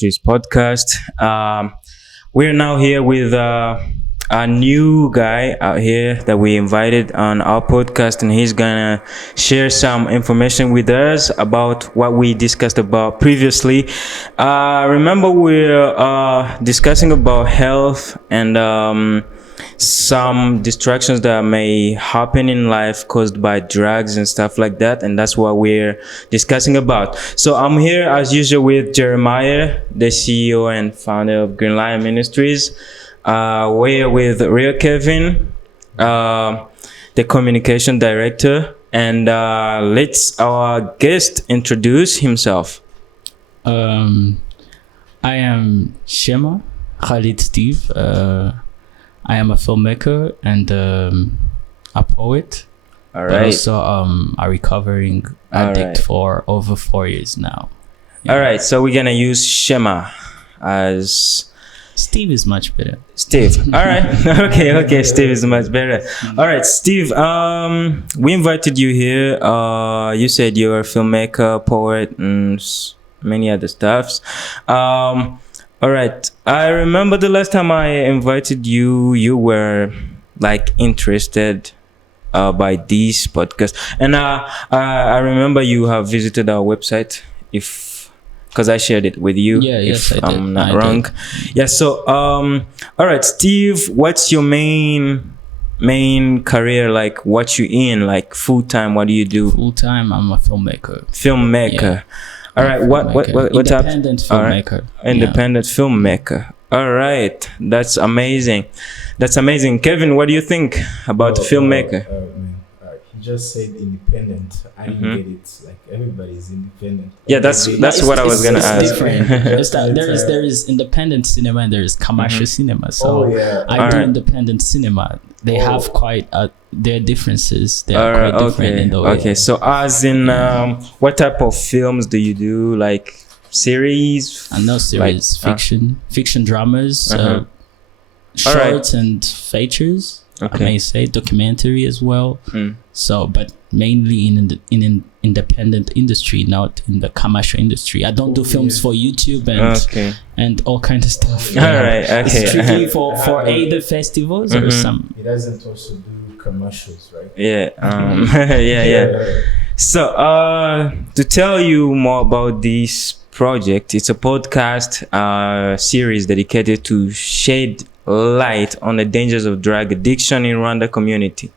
Ministries podcast. We're now here with a new guy out here that we invited on our podcast, and he's gonna share some information with us about what we discussed about previously. Remember, we're discussing about health and some distractions that may happen in life caused by drugs and stuff like that, and that's what we're discussing about. So I'm here as usual with Jeremiah, the CEO and founder of Lion Ministries. We're with Real Kevin, the communication director, and let's our guest introduce himself. I am Shema Khalid Steve. I am a filmmaker and a poet. All but right. also a recovering addict right. for over 4 years now. Yeah. All right, so we're gonna use Shema as Steve is much better. Steve. All right. Okay. Steve is much better. All right, Steve. We invited you here. You said you're a filmmaker, poet, and many other stuffs. All right. I remember the last time I invited you, you were like interested by this podcast, and I remember you have visited our website, because I shared it with you. Yeah, yes, if I did. I'm not I wrong. did. Yeah. So, all right, Steve. What's your main career? Like, what you in? Like full time? What do you do? Full time, I'm a filmmaker. Filmmaker. Yeah. All right. What type? Independent All right. filmmaker. Independent filmmaker. All right. That's amazing. Kevin, what do you think about filmmaker? He just said independent. I didn't get it. Like everybody's independent. Yeah, that's what I was gonna ask. Different. It's that there is independent cinema and there is commercial cinema. So I do Alright. independent cinema. They have quite their differences. They are Alright, quite different in the way. Okay. So as in, what type of films do you do? Like series? And no series, Like, fiction dramas, Alright. shorts and features. I may say documentary as well. So, but mainly in independent industry, not in the commercial industry. I don't do films for YouTube and all kinds of stuff. All right. Okay. It's strictly for either festivals or some. He doesn't also do commercials, right? Yeah. Yeah. So, to tell you more about this project, it's a podcast series dedicated to shed light on the dangers of drug addiction in Rwanda community.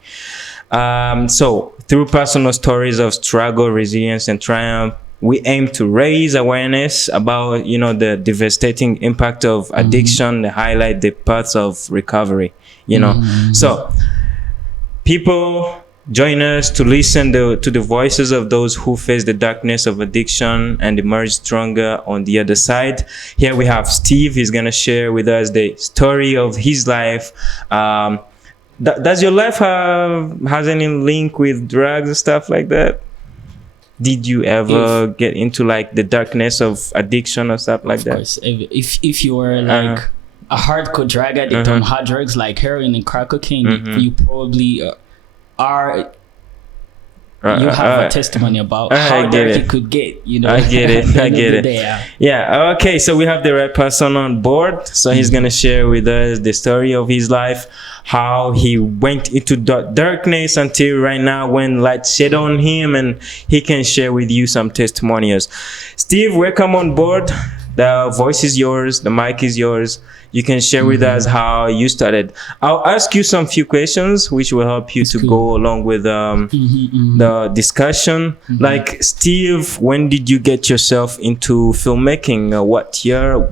So through personal stories of struggle, resilience, and triumph, we aim to raise awareness about, the devastating impact of addiction, highlight the paths of recovery, So people join us to listen to the voices of those who face the darkness of addiction and emerge stronger on the other side. Here we have Steve. He's going to share with us the story of his life. Does your life has any link with drugs and stuff like that? Did you ever get into like the darkness of addiction or stuff like that? Of course. If you were like a hardcore drug addict on hard drugs like heroin and crack cocaine, you probably are. You have a testimony about how dark it could get, I get it. Yeah. Okay. So we have the right person on board. So he's gonna share with us the story of his life, how he went into darkness until right now when light shed on him, and he can share with you some testimonials. Steve, welcome on board. The voice is yours. The mic is yours. You can share with us how you started. I'll ask you some few questions which will help you go along with the discussion. Like, Steve, when did you get yourself into filmmaking? What year?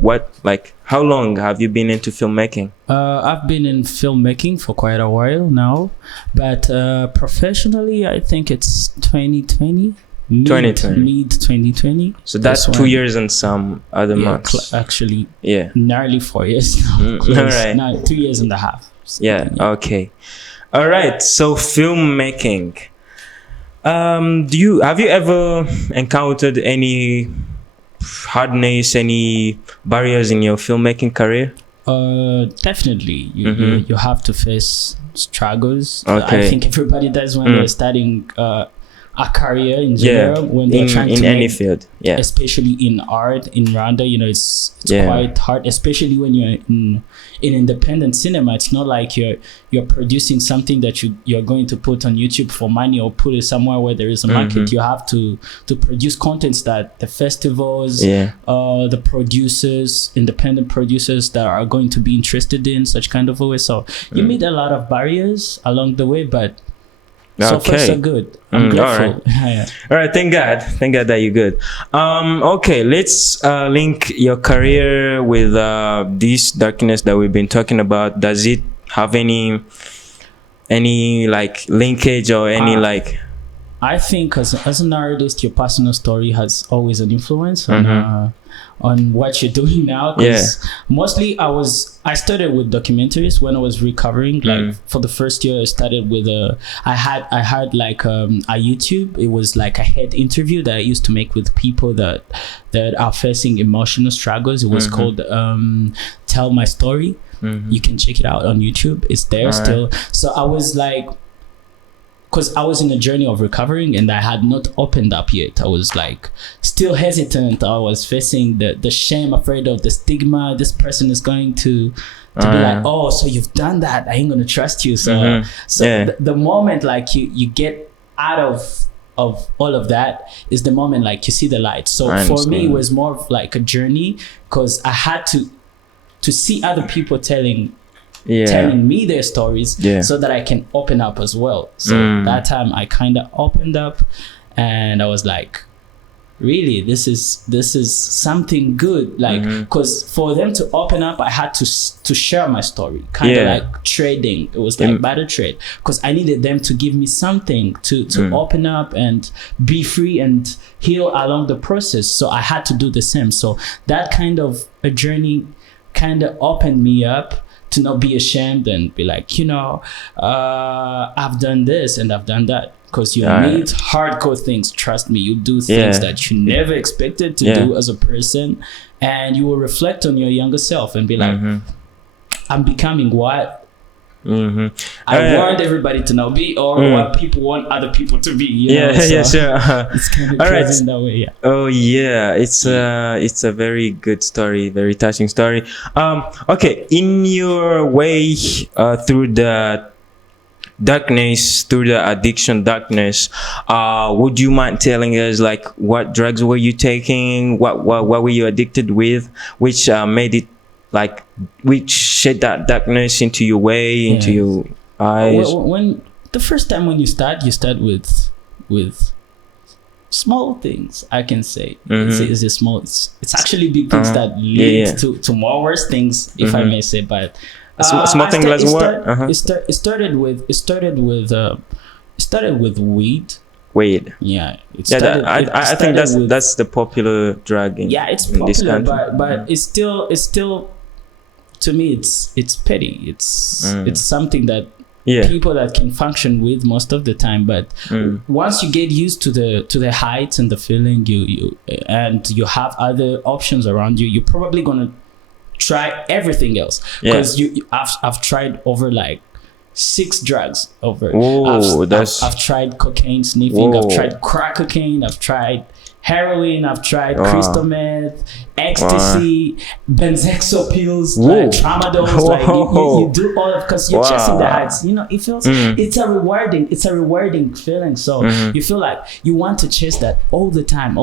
How long have you been into filmmaking? I've been in filmmaking for quite a while now, but professionally, I think it's 2020. Mid 2020. So that's 2 years and some other months. Actually, yeah, nearly 4 years now. All right. No, 2 years and a half. So, yeah. Okay. All right. So filmmaking. Have you ever encountered any hardness, any barriers in your filmmaking career? Definitely. You have to face struggles. Okay. I think everybody does when they're starting a career in general when they're trying in to any make, field, especially in art in Rwanda. It's quite hard, especially when you're in independent cinema. It's not like you're producing something that you're going to put on YouTube for money or put it somewhere where there is a market. You have to produce contents that the festivals, the producers, independent producers that are going to be interested in such kind of a way. So you meet a lot of barriers along the way, but so far so good. I'm grateful. All right. Thank God that you're good. Okay, let's link your career with this darkness that we've been talking about. Does it have any like linkage or any like? I think as an artist, your personal story has always an influence on what you're doing now. Mostly I started with documentaries when I was recovering. Like for the first year, I started with I had like a YouTube. It was like a head interview that I used to make with people that are facing emotional struggles. It was called Tell My Story. You can check it out on YouTube. It's there still. So I was like, because I was in a journey of recovering and I had not opened up yet. I was like still hesitant. I was facing the shame, afraid of the stigma. This person is going to be like, oh, so you've done that. I ain't going to trust you. So, the moment like you get out of all of that is the moment like you see the light. So for me, it was more of like a journey because I had to see other people telling me their stories so that I can open up as well. So that time I kind of opened up and I was like, really, this is something good. Like, because for them to open up, I had to share my story, kind of like trading. It was like battle trade, because I needed them to give me something to open up and be free and heal along the process. So I had to do the same. So that kind of a journey kind of opened me up to not be ashamed and be like, I've done this and I've done that. Because you meet hardcore things. Trust me, you do things that you never expected to do as a person. And you will reflect on your younger self and be like, I'm becoming what I want everybody to now be, or what people want other people to be. Sure. It's kind of crazy in that way. Oh yeah, it's a very good story, very touching story. Okay, in your way through the darkness, through the addiction darkness, would you mind telling us like what drugs were you taking, what were you addicted with, which made it like, which shed that darkness into your way, into your eyes? When the first time when you start with small things, I can say it's a small. It's actually big things that lead to more worse things, if I may say. But small thing doesn't work. It started with weed. Weed. Yeah. I think that's the popular drug in it's in popular, this country. but it's still to me it's petty. It's something that people that can function with most of the time, but once you get used to the heights and the feeling, you have other options around you, you're probably gonna try everything else, because I've tried over like 6 drugs over. I've tried cocaine sniffing. I've tried crack cocaine. I've tried heroin. I've tried crystal meth, ecstasy, benzexo pills, like tramadol. Like you do all of, because you're chasing the heights. It feels it's a rewarding feeling. So you feel like you want to chase that all the time.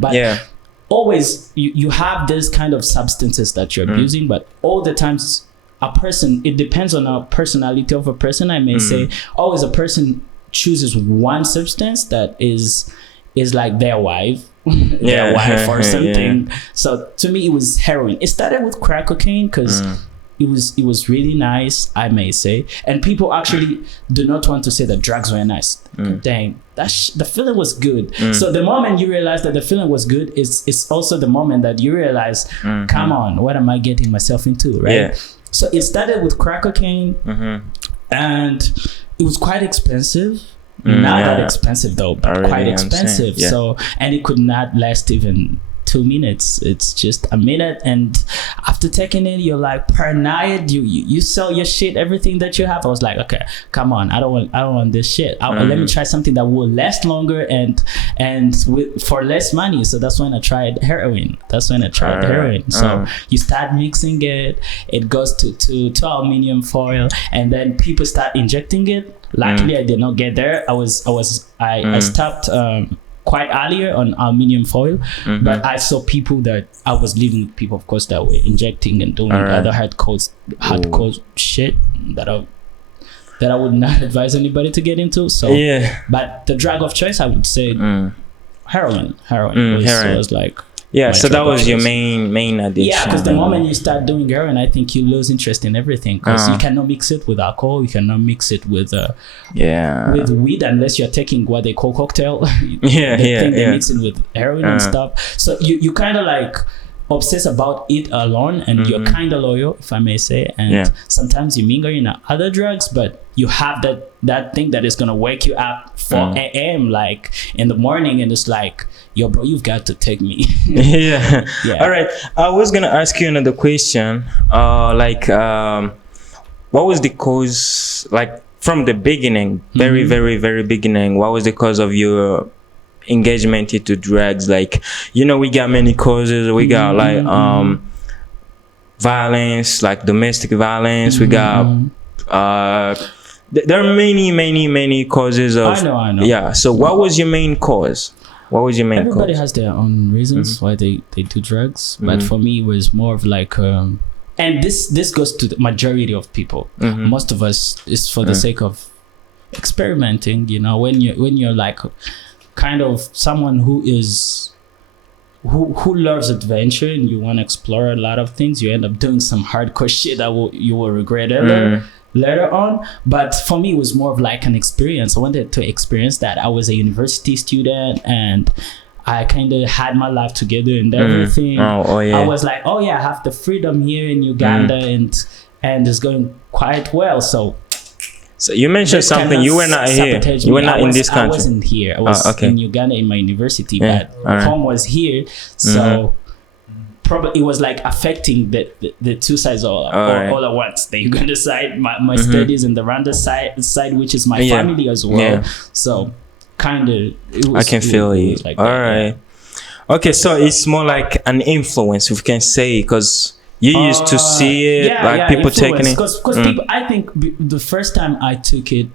But always you have this kind of substances that you're abusing, but all the times a person, it depends on a personality of a person, I may say. Always a person chooses one substance that is like their wife, their wife or something. So to me, it was heroin. It started with crack cocaine because it was really nice, I may say. And people actually do not want to say that drugs were nice. Dang, the feeling was good. So the moment you realize that the feeling was good, it's also the moment that you realize, come on, what am I getting myself into, right? So it started with crack cocaine, and it was quite expensive. Not that expensive though, but quite expensive. So, and it could not last even 2 minutes. It's just a minute, and after taking it, you're like per night. You sell your shit, everything that you have. I was like, okay, come on, I don't want this shit. Let me try something that will last longer and for less money. So that's when I tried heroin. So you start mixing it. It goes to aluminum foil, and then people start injecting it. Luckily, I did not get there. I stopped quite earlier on aluminum foil, but I saw people that I was living with people, of course, that were injecting and doing other hardcore shit that I would not advise anybody to get into. So, but the drug of choice, I would say, heroin. Was like. Yeah, so that was your main addiction. Yeah, because the moment you start doing heroin, I think you lose interest in everything, because you cannot mix it with alcohol, you cannot mix it with with weed unless you're taking what they call cocktail. They mix it with heroin and stuff. So you kind of like obsess about it alone, and you're kind of loyal, if I may say, and sometimes you mingle in other drugs, but you have that thing that is gonna wake you up 4 a.m. like in the morning, and it's like, yo bro, you've got to take me. yeah. All right, I was gonna ask you another question, what was the cause, like from the beginning, very very beginning, what was the cause of your engagement into drugs? Like, we got many causes. We got like violence, like domestic violence. We got there are many causes of. I know. Yeah, so what was your main cause? Everybody has their own reasons why they do drugs, but for me it was more of like and this goes to the majority of people. Most of us is for the sake of experimenting. When you're like kind of someone who loves adventure and you want to explore a lot of things, you end up doing some hardcore shit that you will regret later on. But for me, it was more of like an experience. I wanted to experience that. I was a university student, and I kind of had my life together and everything. I was like, I have the freedom here in Uganda, and it's going quite well. So you mentioned something. You were not here. You were not in this country. I wasn't here. I was in Uganda in my university, but home was here. So probably it was like affecting the two sides all at once. The Uganda side, my studies, and the Rwanda side, which is my family as well. So kind of, I can feel it. Like right. Okay, so it's more like an influence, if we can say, because you used to see it, people taking it. Because people, I think the first time I took it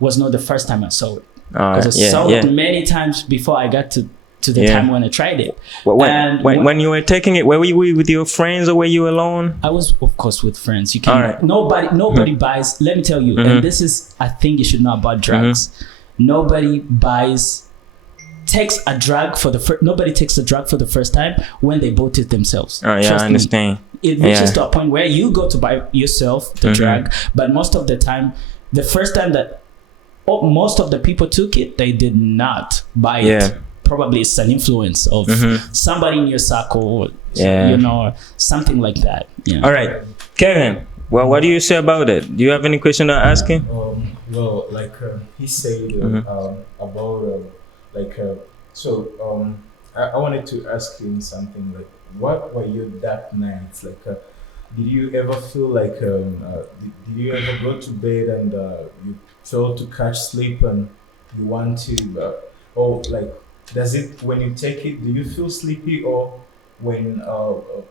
was not the first time I saw it. Because I saw it many times before I got to the time when I tried it. When you were taking it, were you with your friends or were you alone? I was, of course, with friends. You can nobody buys. Let me tell you, and this is a thing you should know about drugs. Nobody takes a drug for the first time when they bought it themselves. I understand. It reaches to a point where you go to buy yourself the drug, but most of the time, the first time that most of the people took it, they did not buy it. Probably it's an influence of somebody in your circle, something like that. Yeah. All right, Kevin. Well, what do you say about it? Do you have any question to ask him? Well, like he said about I wanted to ask him something like, what were your dark nights? Like, did you ever feel like, did you ever go to bed and you fail to catch sleep and you want to, does it, when you take it, do you feel sleepy, or when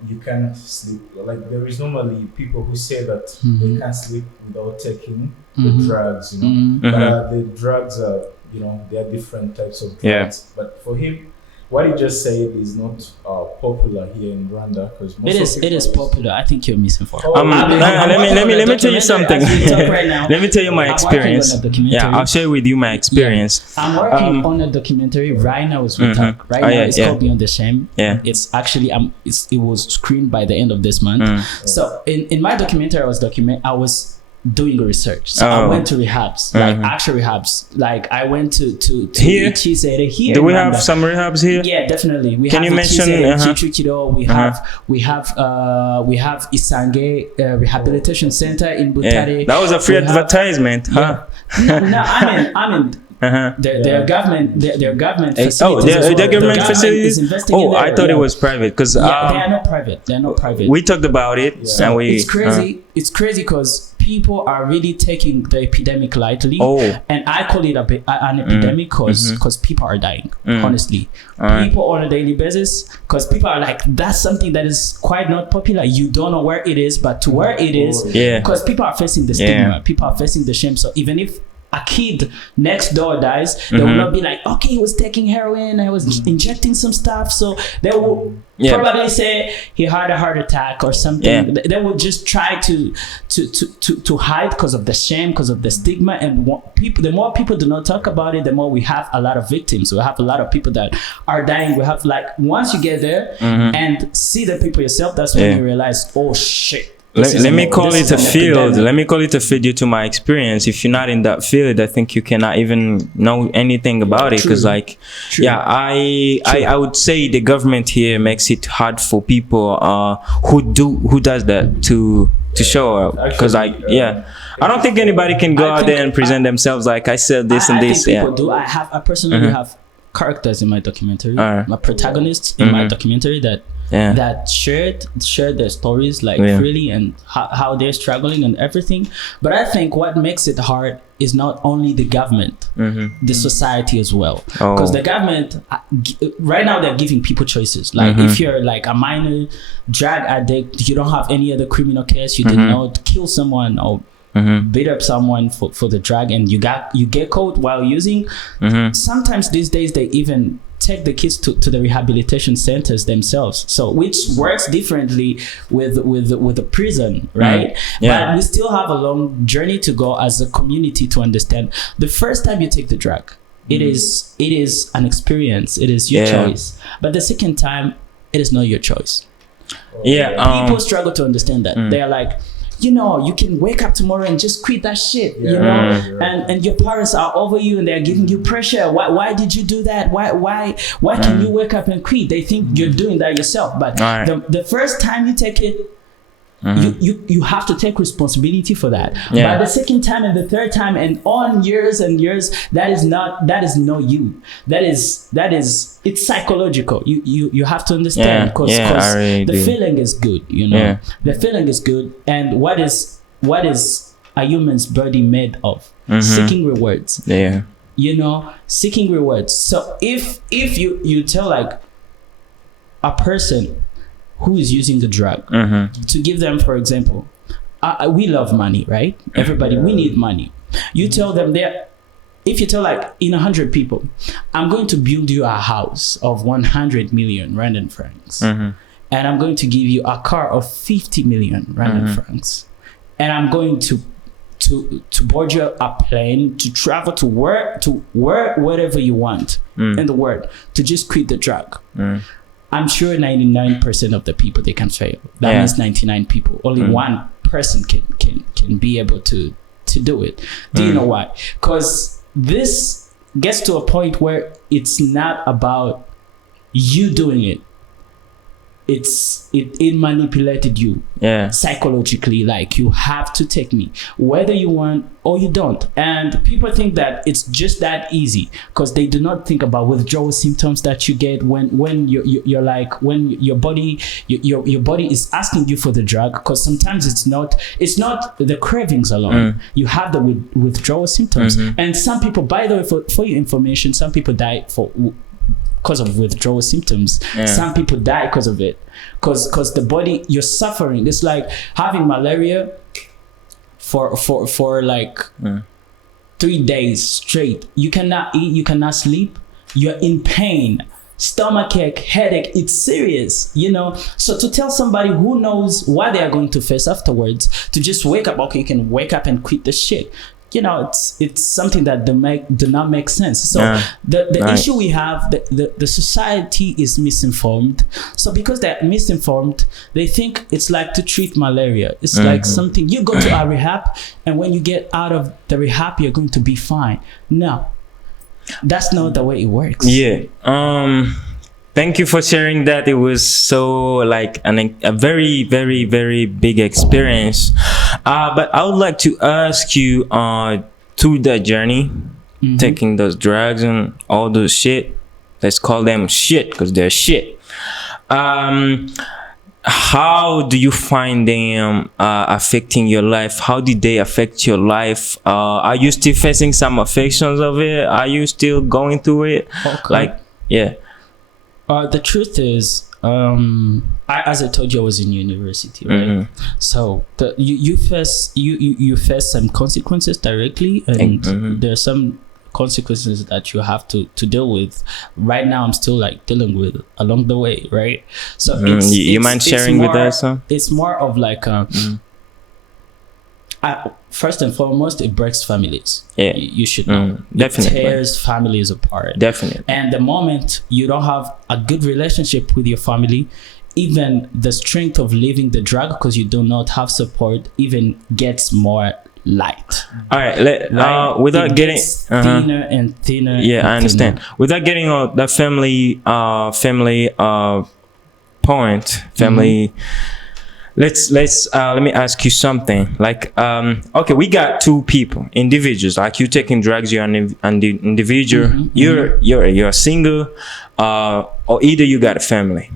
you can't sleep? Like, there is normally people who say that they can't sleep without taking the drugs, but the drugs are, there are different types of drugs. But for him, what he just said is not popular here in Rwanda, because it is popular. I think you're misinformed. Let me tell you something. Let me tell you my experience. I'll share with you my experience. I'm working on a documentary right now as we talk. Right now, it's called Beyond the Shame. It's actually it was screened by the end of this month. So in my documentary, I was doing research. So I went to rehabs, like actual rehabs. Like I went to here. Here. Do we have some rehabs here? Yeah, definitely. We Can have you mention? We have Isange Rehabilitation Center in Butare. That was a free advertisement, huh? No, I mean Their government facilities. Their government facilities. I thought it was private because they are not private. They're not private. We talked about it, and it's crazy. It's crazy because people are really taking the epidemic lightly, and I call it an epidemic because people are dying. Honestly, people on a daily basis, because people are like, that's something that is quite not popular. You don't know where it is, but to where it is, because people are facing the stigma, people are facing the shame. So even if a kid next door dies, they will not be like, okay, he was taking heroin, I was injecting some stuff. So they will probably say he had a heart attack or something. They will just try to hide because of the shame, because of the stigma. And the more people do not talk about it, the more we have a lot of victims. We have a lot of people that are dying. We have, like, once you get there and see the people yourself, that's when you realize, oh shit. Let me call it a field. Let me call it a field due to my experience. If you're not in that field, I think you cannot even know anything about it. Because, like, I would say the government here makes it hard for people who does that to show up. Because, like, I don't think anybody can go out there and present themselves like, I said this and this. People do. I personally have characters in my documentary, my protagonists in my documentary that shared their stories, like, freely, and how they're struggling and everything. But I think what makes it hard is not only the government, the society as well. Because the government, right now, they're giving people choices. Like, if you're like a minor drug addict, you don't have any other criminal case, you did not kill someone or beat up someone for the drug, and you get caught while using. Sometimes these days they even take the kids to the rehabilitation centers themselves, so which works differently with the prison, right? But we still have a long journey to go as a community to understand. The first time you take the drug, it is an experience, it is your choice. But the second time, it is not your choice. People struggle to understand that. They're like, you know, you can wake up tomorrow and just quit that shit, you know, and your parents are over you and they're giving you pressure. Why did you do that? Why can you wake up and quit? They think you're doing that yourself. But the first time you take it, you have to take responsibility for that. But the second time and the third time and on years and years, that is not you. That is it's psychological. You have to understand, because the feeling is good, you know. The feeling is good. And what is a human's body made of? Seeking rewards. You know, seeking rewards. So if you tell, like, a person who is using the drug, to give them, for example, we love money, right? Everybody, we need money. You tell them if you tell, like, in 100 people, I'm going to build you a house of 100 million rand francs, and I'm going to give you a car of 50 million rand francs, and I'm going to board you a plane to travel to wherever you want in the world, to just quit the drug. I'm sure 99% of the people, they can fail. That means 99 people. Only one person can be able to do it. Do you know why? Because this gets to a point where it's not about you doing it. It manipulated you psychologically, like, you have to take me whether you want or you don't. And people think that it's just that easy, because they do not think about withdrawal symptoms that you get when you're like, when your body is asking you for the drug. Because sometimes it's not the cravings alone. You have the withdrawal symptoms. And some people, by the way, for your information, some people die because of withdrawal symptoms. Some people die because of it, because the body, you're suffering. It's like having malaria for like 3 days straight. You cannot eat, you cannot sleep, you're in pain, stomachache, headache. It's serious, you know. So to tell somebody who knows what they are going to face afterwards, to just wake up, okay, you can wake up and quit the shit, you know, it's something that do not make sense. So the issue we have, the society is misinformed. So because they're misinformed, they think it's like to treat malaria. It's like something, you go to a rehab, and when you get out of the rehab, you're going to be fine. No, that's not the way it works. Thank you for sharing that. It was so, like, a very, very, very big experience. But I would like to ask you, through that journey, taking those drugs and all those shit. Let's call them shit because they're shit. How do you find them affecting your life? How did they affect your life? Are you still facing some affections of it? Are you still going through it? Okay. Like, yeah. The truth is, as I told you, I was in university, right? So you face some consequences directly, and there's some consequences that you have to deal with. Right now I'm still like dealing with along the way, right? So you mind sharing with us? It's more of like first and foremost, it breaks families. Yeah, you should know. Definitely. It tears families apart. Definitely. And the moment you don't have a good relationship with your family, even the strength of leaving the drug because you do not have support even gets more light. All right, without getting thinner and thinner. Yeah, and I understand. Thinner. Without getting that family point, family. Let me ask you something. Like, okay, we got two people, individuals. Like you taking drugs, you're an individual. You're single, or either you got a family.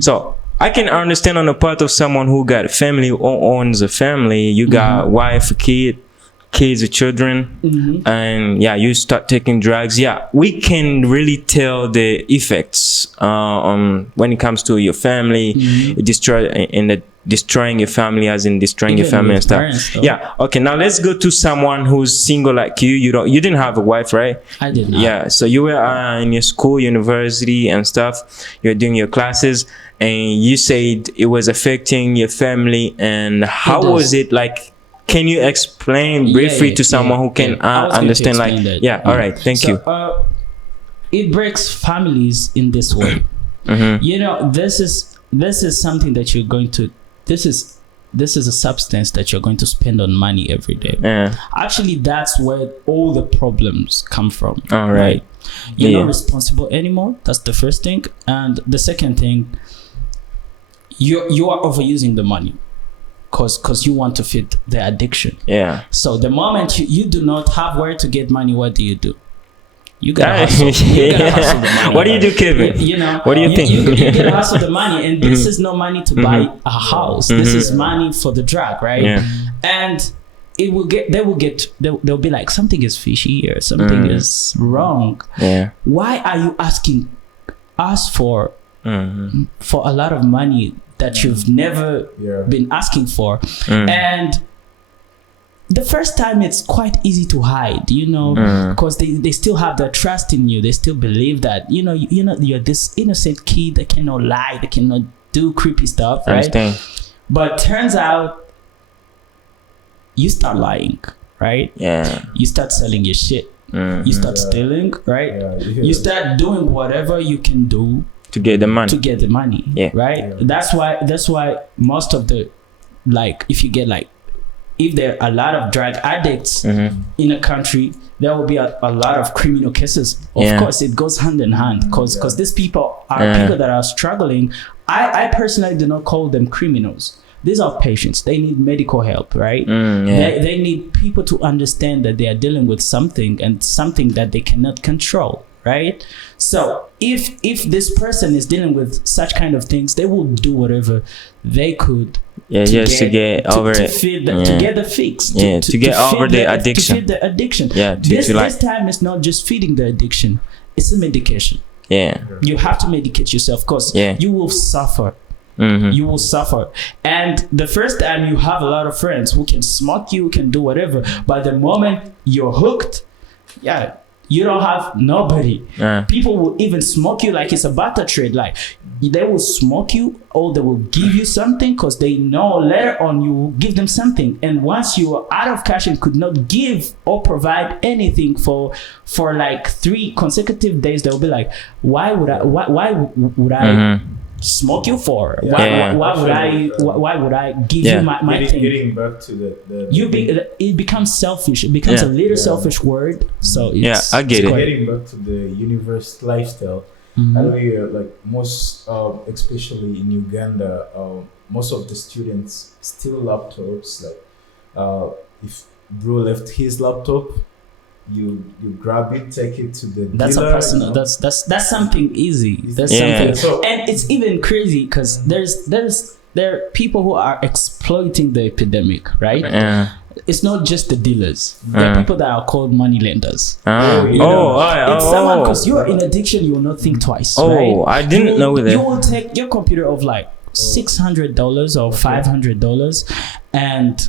So I can understand on the part of someone who got a family or owns a family. You got wife, kids or children, and yeah, you start taking drugs. Yeah, we can really tell the effects on when it comes to your family. Destroying your family, as in destroying your family and stuff. Yeah. Okay. Now let's go to someone who's single like you. You didn't have a wife, right? I did not. Yeah. So you were in your school, university, and stuff. You're doing your classes, and you said it was affecting your family. And how was it like? Can you explain briefly to someone who can understand? Like, that. All right. Thank you. It breaks families in this way. You know, this is something that you're going to. This is a substance that you're going to spend on money every day. Yeah. Actually, that's where all the problems come from. All right. You're not responsible anymore. That's the first thing. And the second thing, you are overusing the money because you want to fit the addiction. Yeah. So the moment you do not have where to get money, what do? You gotta hustle. You gotta hustle the money. What do you do, Kevin? You know, what do you think? You gotta hustle the money, and this is no money to buy a house. This is money for the drug, right? Yeah. And they'll be like, something is fishy here, something is wrong. Yeah. Why are you asking us for a lot of money that you've never been asking for? And the first time it's quite easy to hide, you know, because they still have their trust in you. They still believe that, you know, you're this innocent kid that cannot lie, that cannot do creepy stuff, right? But turns out you start lying, right? Yeah. You start selling your shit. You start stealing, right? You start doing whatever you can do to get the money. Right? Yeah. That's why most of the, like, if there are a lot of drug addicts in a country, there will be a lot of criminal cases. Of course, it goes hand in hand because these people are people that are struggling. I personally do not call them criminals. These are patients. They need medical help, right? They need people to understand that they are dealing with something and something that they cannot control, right? So if this person is dealing with such kind of things, they will do whatever they could. Yeah, just to get over it. To get the fix. To get over the addiction. To feed the addiction. Yeah. This time is not just feeding the addiction. It's a medication. Yeah. You have to medicate yourself because you will suffer. You will suffer. And the first time you have a lot of friends who can smoke you, can do whatever. But the moment you're hooked, you don't have nobody. People will even smoke you like it's a barter trade. Like they will smoke you or they will give you something because they know later on you will give them something. And once you are out of cash and could not give or provide anything for like 3 consecutive days, they'll be like, why would I smoke you for? Why would I give you my thing? Getting back to it becomes selfish. It becomes a little selfish word. So I get it. Getting back to the universe lifestyle. I know like most, especially in Uganda, most of the students steal laptops. Like if bro left his laptop, you grab it, take it to the That's dealer, a personal. you know? That's something easy. That's something, and it's even crazy because there are people who are exploiting the epidemic, right? Yeah. It's not just the dealers. There are people that are called money lenders. It's someone, because you are in addiction, you will not think twice. Oh, right? I didn't know that. You will take your computer of like $600 or $500 and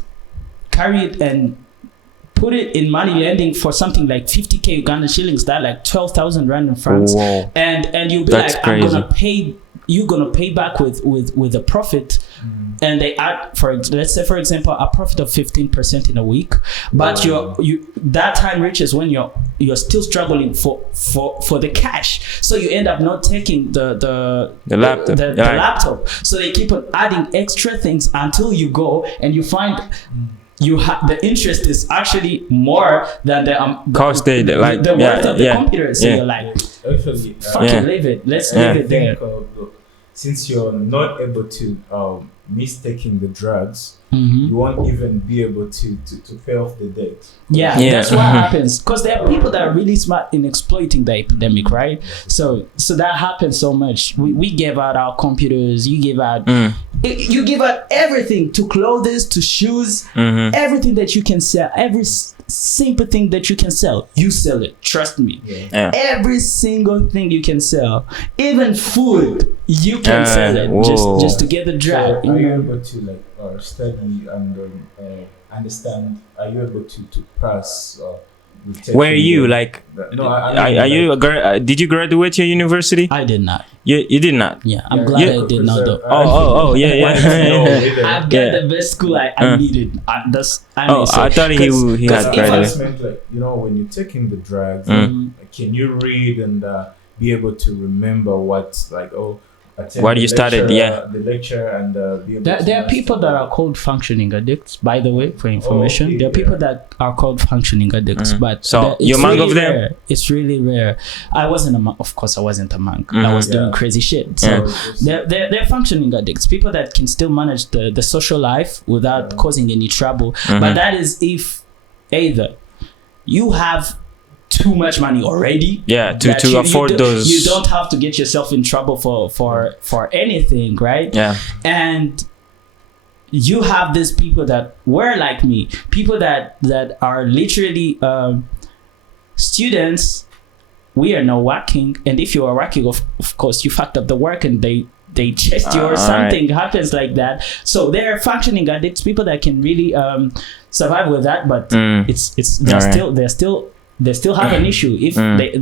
carry it and put it in money lending for something like 50k Ugandan shillings, that like 12,000 rand in France. Whoa. And you'll be That's like, crazy. you're gonna pay back with a profit, and they add, let's say for example a profit of 15% in a week, but you that time reaches when you're still struggling for the cash, so you end up not taking the laptop, so they keep on adding extra things until you go and you find the interest is actually more than the cost the worth of the computer. So you're like, actually, fucking leave it. Let's leave it there. Since you're not able to mistaking the drugs, you won't even be able to pay off the debt. Yeah. That's what happens, because there are people that are really smart in exploiting the epidemic, right? So that happens so much. We gave out our computers, you give out you give out everything, to clothes, to shoes, everything that you can sell, every simple thing that you can sell, you sell it. Trust me. Every single thing you can sell, even food, you can sell it just to get the drug. So are you able to like study and understand? Are you able to pass? Where are you? Like, no, are you? Did you graduate your university? I did not. You did not. Yeah, I'm glad I did not. Though. Yeah. I've got the best school I needed. I thought he had graduated. Meant like, you know, when you're taking the drugs, can you read and be able to remember what's like what you started, the lecture, and be able there are people that are called functioning addicts, by the way, for information. There are people that are called functioning addicts, but so you're among really of them. Rare. It's really rare. I wasn't a monk. Of course, I wasn't a monk. I was doing crazy shit. So they're functioning addicts, people that can still manage the social life without causing any trouble. But that is if either you have too much money already, to afford those. You don't have to get yourself in trouble for anything, right? And you have these people that were like me, people that are literally students. We are not working, and if you are working, of course you fucked up the work and they chased you or something happens like that. So they're functioning addicts, people that can really survive with that, but they still have an issue. If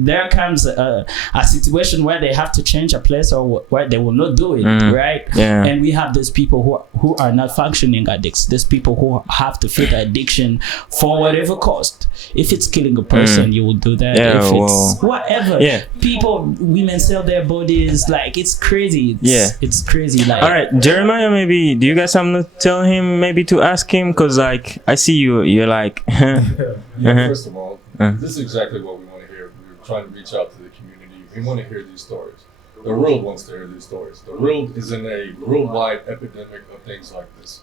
there comes a situation where they have to change a place or where they will not do it, right? And we have those people who are not functioning addicts. There's people who have to fight addiction for whatever cost. If it's killing a person, you will do that. If it's whatever. Women sell their bodies. Like, it's crazy. It's crazy. Like, all right, Jeremiah, maybe do you guys something to tell him? Maybe to ask him, because like I see you're like. First of all, this is exactly what we want to hear. We're trying to reach out to the community. We want to hear these stories. The world wants to hear these stories. The world is in a worldwide epidemic of things like this.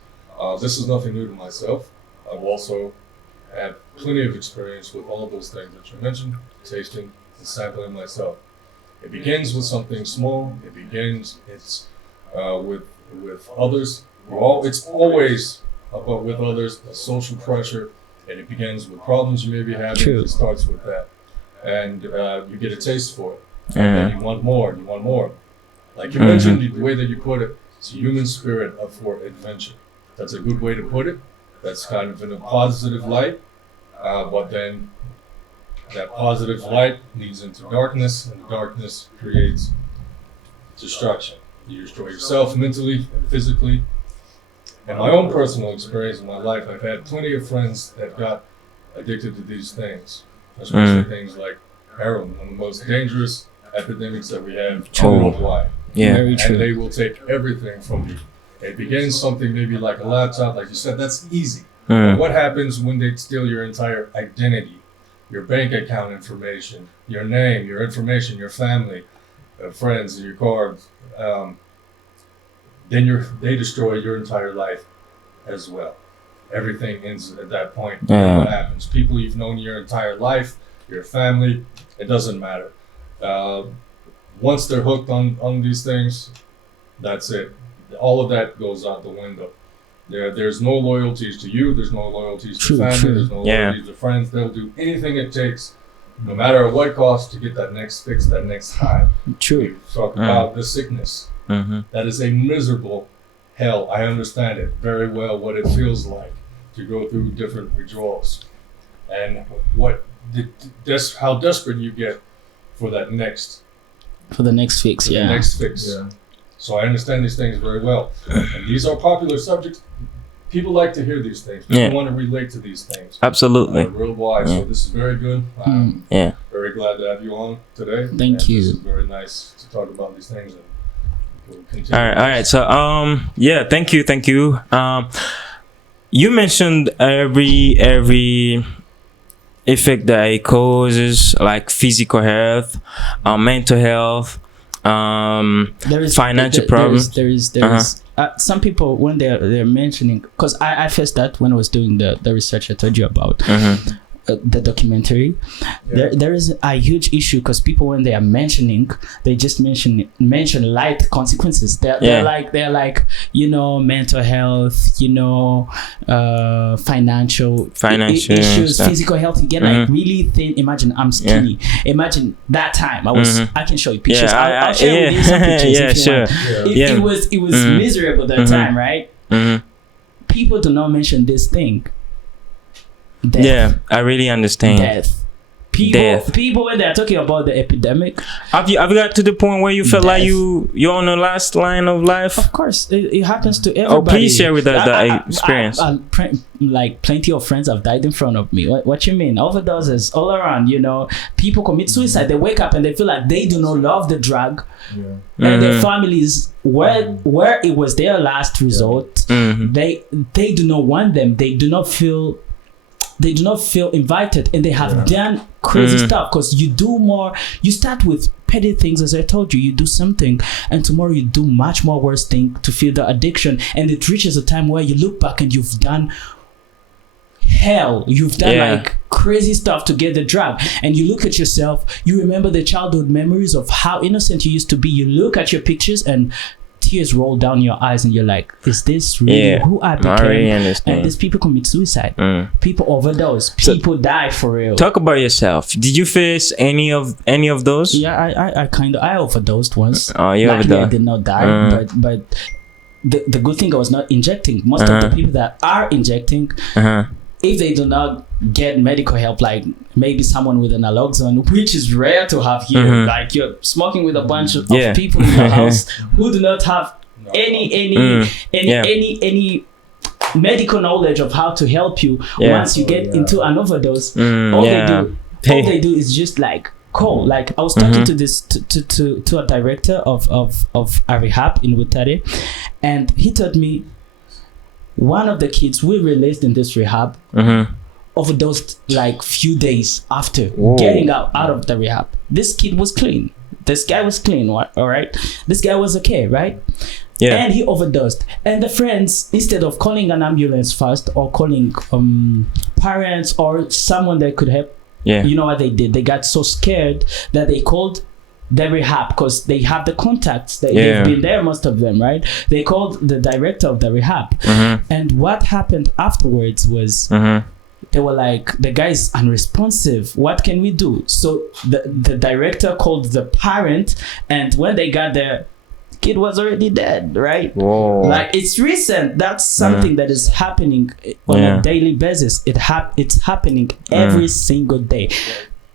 This is nothing new to myself. I've also had plenty of experience with all of those things that you mentioned, tasting and sampling myself. It begins with something small. It begins with others. It's always about with others, the social pressure. And it begins with problems you may be having. It starts with that. And you get a taste for it. And then you want more, and you want more. Like you mentioned, the way that you put it, it's a human spirit up for adventure. That's a good way to put it. That's kind of in a positive light. But then that positive light leads into darkness, and the darkness creates destruction. You destroy yourself mentally and physically. In my own personal experience in my life, I've had plenty of friends that got addicted to these things, especially things like heroin, one of the most dangerous epidemics that we have worldwide. Very true. And they will take everything from you. It begins something maybe like a laptop, like you said, that's easy. But what happens when they steal your entire identity, your bank account information, your name, your information, your family, friends, your cards? Then they destroy your entire life as well. everything ends at that point. What happens? People you've known your entire life, your family, it doesn't matter. Once they're hooked on these things, that's it. All of that goes out the window. There's no loyalties to you. There's no loyalties to family. There's no loyalties to friends. They'll do anything it takes, no matter at what cost, to get that next fix, that next high. True. We talk about the sickness. That is a miserable hell. I understand it very well, what it feels like to go through different withdrawals, and how desperate you get for that next. For the next fix, The next fix. Yeah. So I understand these things very well, and these are popular subjects. People like to hear these things. People want to relate to these things. Absolutely. Worldwide. So this is very good. I'm very glad to have you on today. Thank you. This is very nice to talk about these things. And we'll continue. All right. So thank you. You mentioned every effect that it causes, like physical health, mental health, financial problems. There is some people when they're mentioning, because I faced that when I was doing the research I told you about. The documentary, there is a huge issue, because people, when they are mentioning, they just mention light consequences. They're like mental health, financial issues, physical health. You get like really thin. Imagine I'm skinny. Imagine that time I can show you pictures. I'll share with you some pictures if you want. It was miserable that time, right? People do not mention this thing. Death. Yeah, I really understand. Death. People when they're talking about the epidemic. Have you got to the point where you felt like you're on the last line of life? Of course, it happens to everybody. Oh, please share with us that experience. Like plenty of friends have died in front of me. What you mean? Overdoses all around. People commit suicide. They wake up and they feel like they do not love the drug, and their families, where it was their last resort, they do not want them. They do not feel invited, and they have done crazy stuff, because you start with petty things. As I told you, you do something and tomorrow you do much more worse thing to feel the addiction, and it reaches a time where you look back and you've done hell, you've done like crazy stuff to get the drug, and you look at yourself, you remember the childhood memories of how innocent you used to be, you look at your pictures and tears roll down your eyes, and you're like, is this really who I became? I really understand. And these people commit suicide. People overdose. People die for real. Talk about yourself. Did you face any of those? Yeah, I overdosed once. Oh, you overdosed. I did not die, but the good thing, I was not injecting. Most of the people that are injecting, if they do not get medical help, like maybe someone with an naloxone, which is rare to have here, like you're smoking with a bunch of people in the house who do not have any medical knowledge of how to help you. Once you get into an overdose, all they do is just like call. Like I was talking to this to a director of a rehab in Butare, and he told me one of the kids we released in this rehab overdosed like few days after getting out of the rehab. This kid was clean. This guy was clean, all right? This guy was okay, right? Yeah. And he overdosed. And the friends, instead of calling an ambulance first or calling parents or someone that could help, you know what they did? They got so scared that they called the rehab, because they have the contacts. They've been there, most of them, right? They called the director of the rehab. And what happened afterwards was they were like, the guy's unresponsive. What can we do? So the director called the parent, and when they got there, kid was already dead, right? Whoa. Like, it's recent. That's something that is happening on a daily basis. It's happening every single day.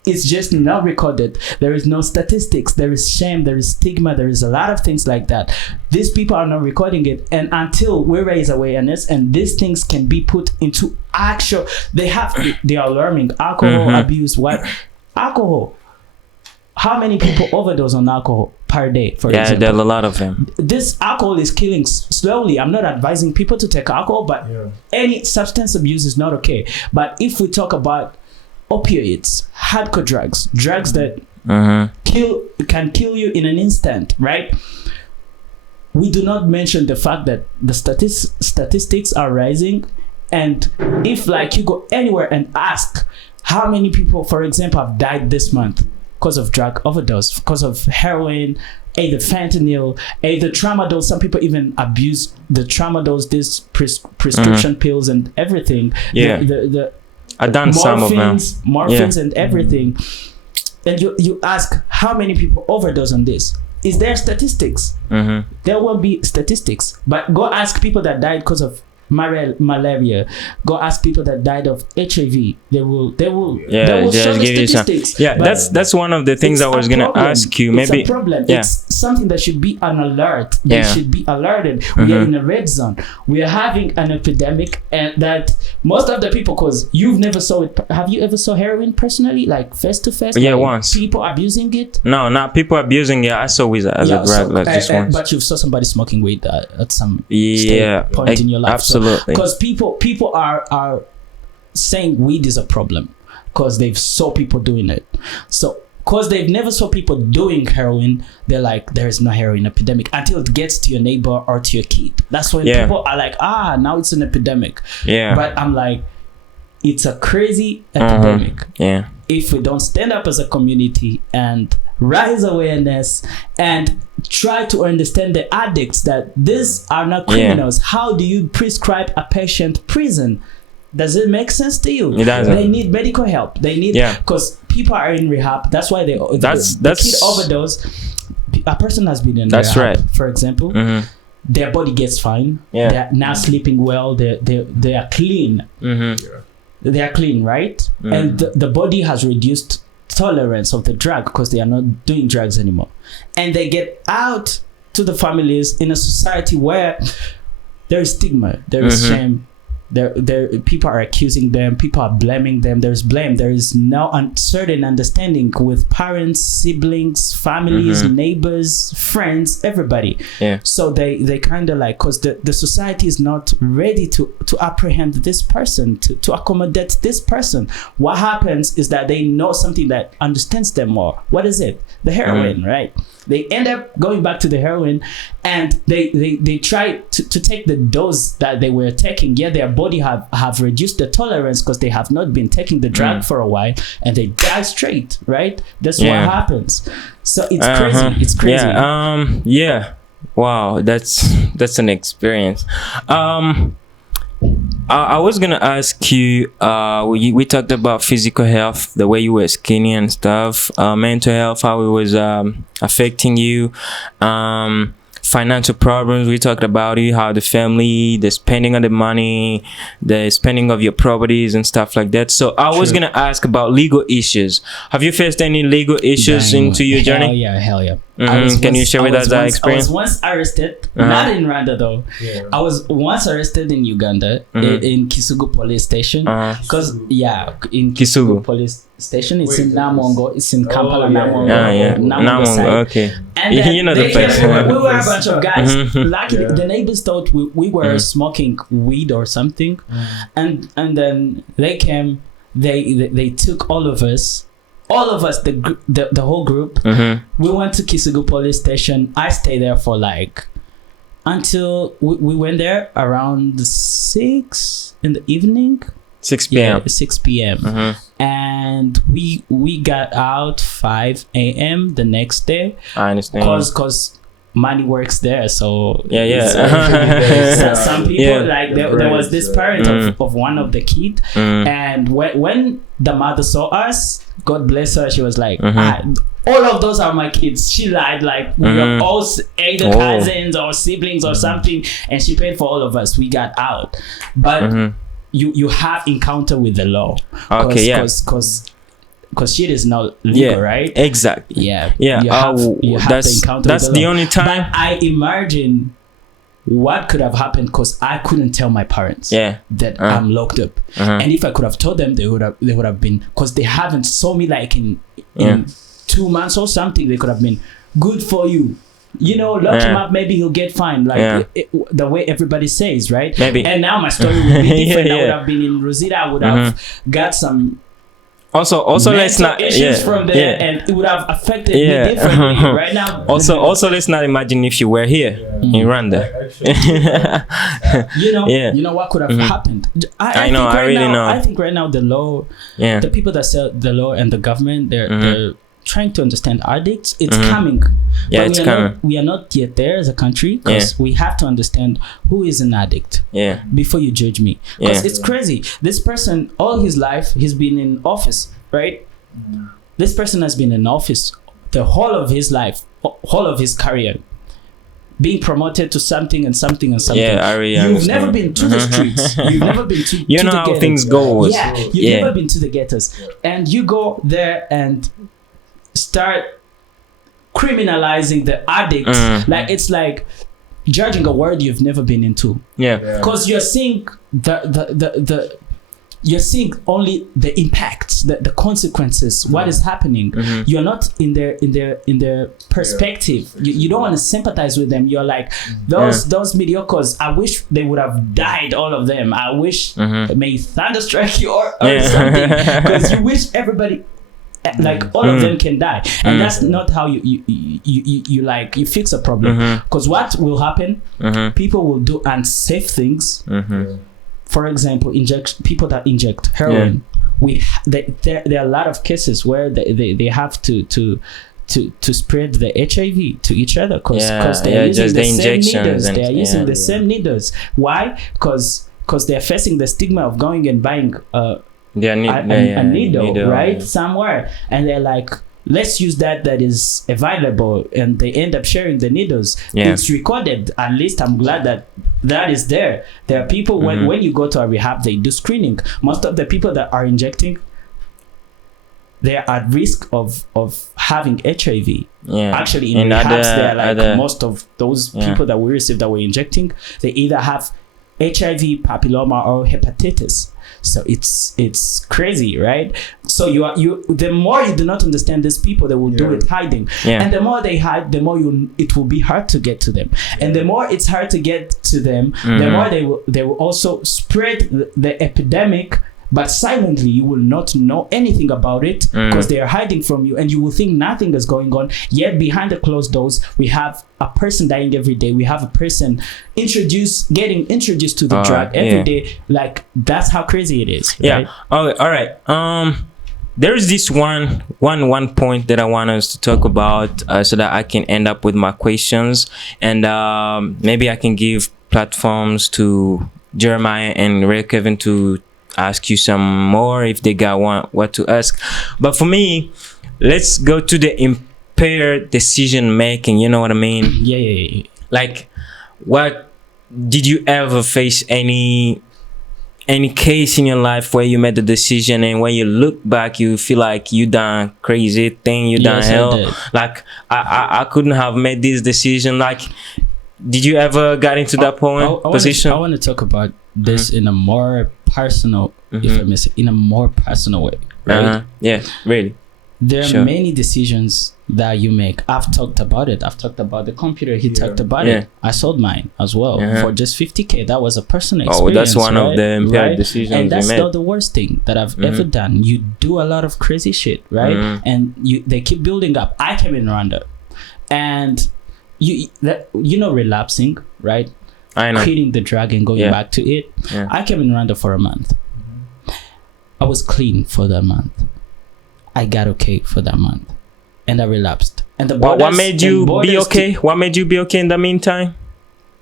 It's just not recorded. There is no statistics. There is shame. There is stigma. There is a lot of things like that. These people are not recording it. And until we raise awareness and these things can be put into action, they are learning alcohol abuse. What alcohol? How many people overdose on alcohol per day, for example? There are a lot of them. This alcohol is killing slowly. I'm not advising people to take alcohol, but any substance abuse is not okay. But if we talk about opioids, hardcore drugs that can kill you in an instant, right? We do not mention the fact that the statistics are rising, And if like you go anywhere and ask how many people, for example, have died this month because of drug overdose, because of heroin, either fentanyl, either tramadol. Some people even abuse the tramadol, these prescription pills and everything. Yeah. I've done some of them. Morphines and everything. And you ask how many people overdose on this. Is there statistics? There won't be statistics. But go ask people that died because of malaria. Go ask people that died of HIV. They will show the statistics. Yeah, that's one of the things I was gonna ask you. Maybe it's a problem. It's something that should be on alert. They should be alerted. We are in a red zone. We are having an epidemic, and that most of the people, because you've never saw it. Have you ever saw heroin personally, like face to face? Yeah, like once. People abusing it? No, not people abusing it. I saw weed as a drug, like just once. But you saw somebody smoking weed at some point in your life. Absolutely. Because people are saying weed is a problem because they've saw people doing it. So because they've never saw people doing heroin, they're like, there is no heroin epidemic until it gets to your neighbor or to your kid. That's when people are like, now it's an epidemic. Yeah. But I'm like, it's a crazy epidemic. Yeah. If we don't stand up as a community and raise awareness and try to understand the addicts, that these are not criminals. How do you prescribe a patient prison? Does it make sense to you? It doesn't. They need medical help. They need, because people are in rehab. That's why the kid overdose. A person has been in rehab, for example. Their body gets fine. They're now sleeping well. They are clean. They are clean, right? And the body has reduced tolerance of the drug because they are not doing drugs anymore. And they get out to the families in a society where there is stigma, there is shame, there people are accusing them, people are blaming them, there's blame, there is no uncertain understanding with parents, siblings, families, neighbors, friends, everybody. So they kind of like, because the society is not ready to apprehend this person, to accommodate this person. What happens is that they know something that understands them more. What is it? The heroin, right? They end up going back to the heroin, and they try to take the dose that they were taking. Their body have reduced the tolerance because they have not been taking the drug for a while, and they die straight, right? That's what happens. So it's crazy. It's crazy. Wow, that's an experience. I was gonna ask you, we talked about physical health, the way you were skinny and stuff, mental health, how it was affecting you, financial problems, we talked about it, how the family, the spending of the money, the spending of your properties and stuff like that. So I was gonna ask about legal issues. Have you faced any legal issues into your journey? Hell yeah. Can you share with us that experience? I was once arrested, not in Rwanda though. I was once arrested in Uganda, in Kisugu police station. Because in Kisugu police station, it's in Namongo, it's in Kampala, Namongo. Namongo, okay. And you know the place. We were a bunch of guys. Luckily, the neighbors thought we were smoking weed or something, and then they came. They took all of us, the whole group. We went to Kisugu police station. I stayed there for until we went there around 6 in the evening. 6 p.m. 6 p.m. And we got out 5 a.m. the next day. I understand. Because money works there, so so some people there was this parent of one of the kid, and when the mother saw us, God bless her, she was like, all of those are my kids. She lied, we were all either cousins or siblings or something, and she paid for all of us. We got out, but you have encounter with the law, because shit is not legal, right? Exactly. You have to encounter that's the only time. But I imagine what could have happened, because I couldn't tell my parents that I'm locked up, and if I could have told them, they would have been, because they haven't saw me in 2 months or something. They could have been, good for you, lock him up, maybe he'll get fined, the way everybody says, right? Maybe. And now my story would be different. I would have been in Rosita. I would have got some Also, let's not issues from there, and it would have affected me differently. Right now, also, let's not imagine if you were here in Rwanda. You know what could have happened. I know. I really know. I think right now the law, the people that sell the law and the government, they're trying to understand addicts. It's coming. Yeah, it's coming. We are not yet there as a country, because we have to understand who is an addict before you judge me. Because it's crazy. This person, all his life, he's been in office, right? This person has been in office the whole of his life, whole of his career, being promoted to something and something and something. Yeah, I really You've understand. never been to the streets. You've never been to you know the how ghettos. things go. Yeah, you've never been to the ghettos. And you go there and start criminalizing the addict. Like, it's like judging a world you've never been into. Because you're seeing you're seeing only the impacts, the consequences, what is happening. You're not in their perspective. You don't want to sympathize with them. You're like, those mediocres, I wish they would have died, all of them. I wish may thunder strike you or something, because you wish everybody, like, all of them can die. And that's not how you fix a problem. Because what will happen, people will do unsafe things. For example, people that inject heroin. There are a lot of cases where they have to spread the HIV to each other, because they're using the same needles. They're using the same needles. Why? Because they're facing the stigma of going and buying a needle, right, somewhere, and they're like, let's use that is available, and they end up sharing the needles. It's recorded. At least I'm glad that is there. There are people, when you go to a rehab, they do screening. Most of the people that are injecting, they are at risk of having HIV. Actually, in rehabs, they're like most of those people that we received that were injecting, they either have HIV, papilloma, or hepatitis. So it's crazy, right? So the more you do not understand these people, they will do it hiding. And the more they hide, the more it will be hard to get to them. And the more it's hard to get to them, the more they will also spread the epidemic. But silently, you will not know anything about it, because they are hiding from you, and you will think nothing is going on. Yet behind the closed doors, we have a person dying every day. We have a person getting introduced to the drug every day. Like, that's how crazy it is. Right? All right. There's this one point that I want us to talk about, so that I can end up with my questions, and maybe I can give platforms to Jeremiah and Ray Kevin to ask you some more if they got what to ask. But for me, let's go to the impaired decision making. You know what I mean? Yeah. Like, what did you ever face any case in your life where you made a decision, and when you look back, you feel like you done crazy thing, you done hell? Like, I couldn't have made this decision. Like, did you ever get into that position? I want to talk about this in a more personal, if I may say, in a more personal way, right? Yeah, really. There are many decisions that you make. I've talked about it. I've talked about the computer. He talked about it. I sold mine as well for just 50K. That was a personal experience. That's one of the impaired decisions. And that's you made. not the worst thing that I've ever done. You do a lot of crazy shit, right? And they keep building up. I came in Rwanda, and you know relapsing, right? I know. Quitting the drug and going back to it. I came in Rwanda for a month. I was clean for that month. I got okay for that month, and I relapsed. And what made you be okay? What made you be okay in the meantime?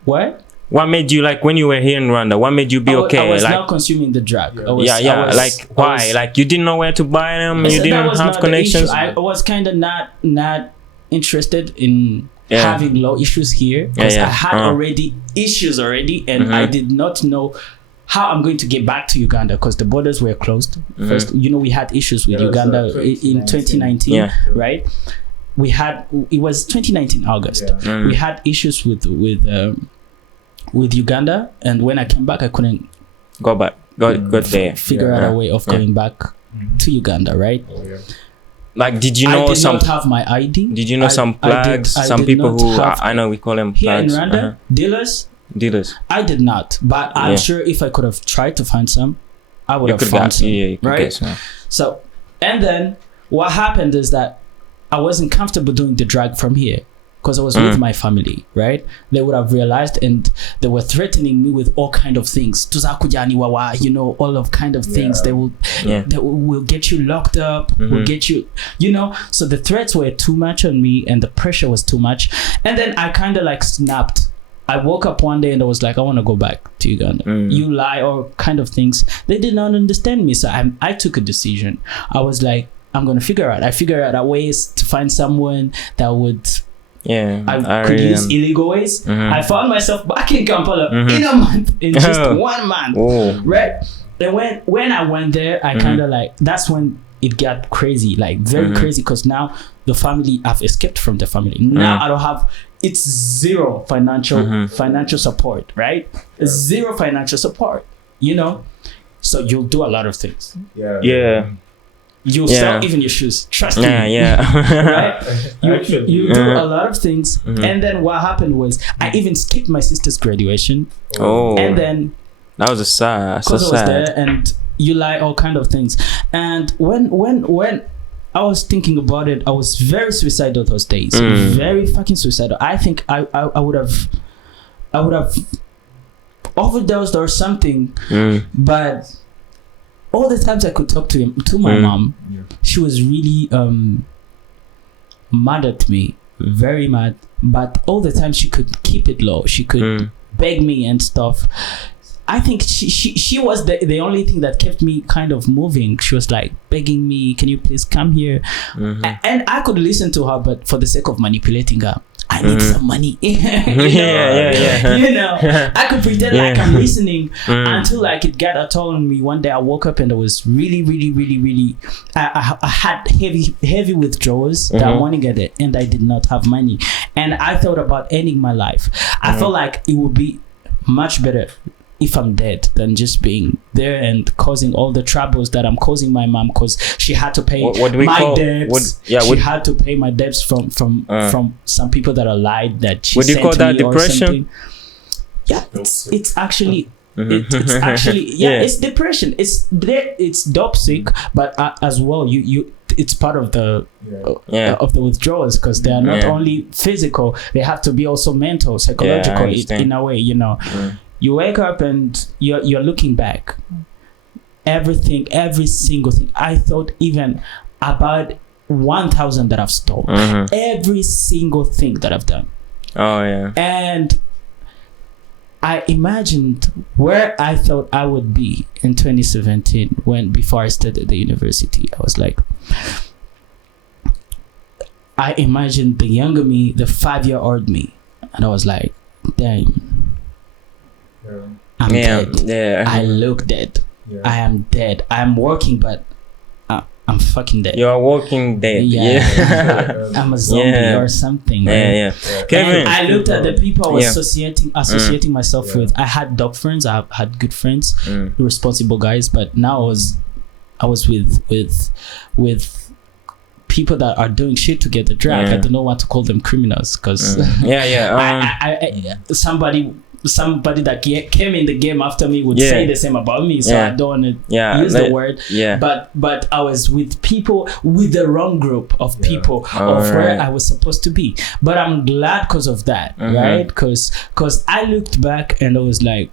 What made you, like, when you were here in Rwanda? What made you be okay? I was like, not consuming the drug. Like, why? Like, you didn't know where to buy them. You didn't have connections. I was kind of not interested in having low issues here, because I had already issues and I did not know how I'm going to get back to Uganda, because the borders were closed. First, we had issues with Uganda in 2019, right? It was 2019 August. We had issues with Uganda, and when I came back, I couldn't go back. Go there. Figure out a way of going back to Uganda, right? Like, did you know I did not have my ID. Did you know some plugs? Some people who I know we call them here plugs. in Rwanda, dealers. I did not, but I'm sure if I could have tried to find some, I would have found some. Right? So And then what happened is that I wasn't comfortable doing the drag from here because I was with my family, right? They would have realized, and they were threatening me with all kind of things. Tuzakujani wawa, you know, all of kind of things. They will get you locked up, will get you, you know. So the threats were too much on me, and the pressure was too much. And then I kind of like snapped. I woke up one day and I was like, I want to go back to Uganda. You lie, or kind of things. They did not understand me. So I took a decision. I was like, I figured out ways to find someone that would, I could use illegal ways. I found myself back in Kampala in a month, in just 1 month, right? And when I went there, I kind of like, that's when it got crazy, like very crazy, because now the family, I've escaped from the family. Now I don't have, it's zero financial support, right? Zero financial support, you know? So you'll do a lot of things. You'll sell even your shoes. Trust me. Right? You do a lot of things. And then what happened was I even skipped my sister's graduation. And then that was so because I was sad. there, and you lie, all kind of things. And when I was thinking about it, I was very suicidal those days. Very fucking suicidal. I think I would have overdosed or something. But all the times I could talk to my mom, she was really mad at me, very mad. But all the time she could keep it low. She could beg me and stuff. I think she was the only thing that kept me kind of moving. She was like begging me, can you please come here? And I could listen to her, but for the sake of manipulating her, I need some money. You know, I could pretend like I'm listening until like it got a toll on me. One day I woke up and I was really, I had heavy withdrawals that I wanted to get it, and I did not have money. And I thought about ending my life. I felt like it would be much better if I'm dead than just being there and causing all the troubles that I'm causing my mom, because she had to pay my debts. She had to pay my debts from some people that are lied that she would you sent call that me or depression? something. Yeah, it's actually it's actually it's depression. It's dope sick, but as well you it's part of the of the withdrawals, because they are not only physical, they have to be also mental, psychological in a way, you know. You wake up and you're looking back. Every single thing. I thought even about 1,000 that I've stolen. Every single thing that I've done. And I imagined where I thought I would be in 2017 before I started the university. I was like, I imagined the younger me, the 5-year-old me, and I was like, damn. I'm dead. I look dead. I am dead. I'm working, but I'm fucking dead. You're walking dead. I'm a zombie or something. Kevin, I looked at the people I was associating myself with. I had dope friends. I had good friends, responsible guys. But now I was with people that are doing shit to get the drug. I don't know what to call them, criminals, because somebody that came in the game after me would say the same about me, so I don't want to use the word. But I was with people, with the wrong group of people of where I was supposed to be. But I'm glad because of that, right? Because I looked back and I was like,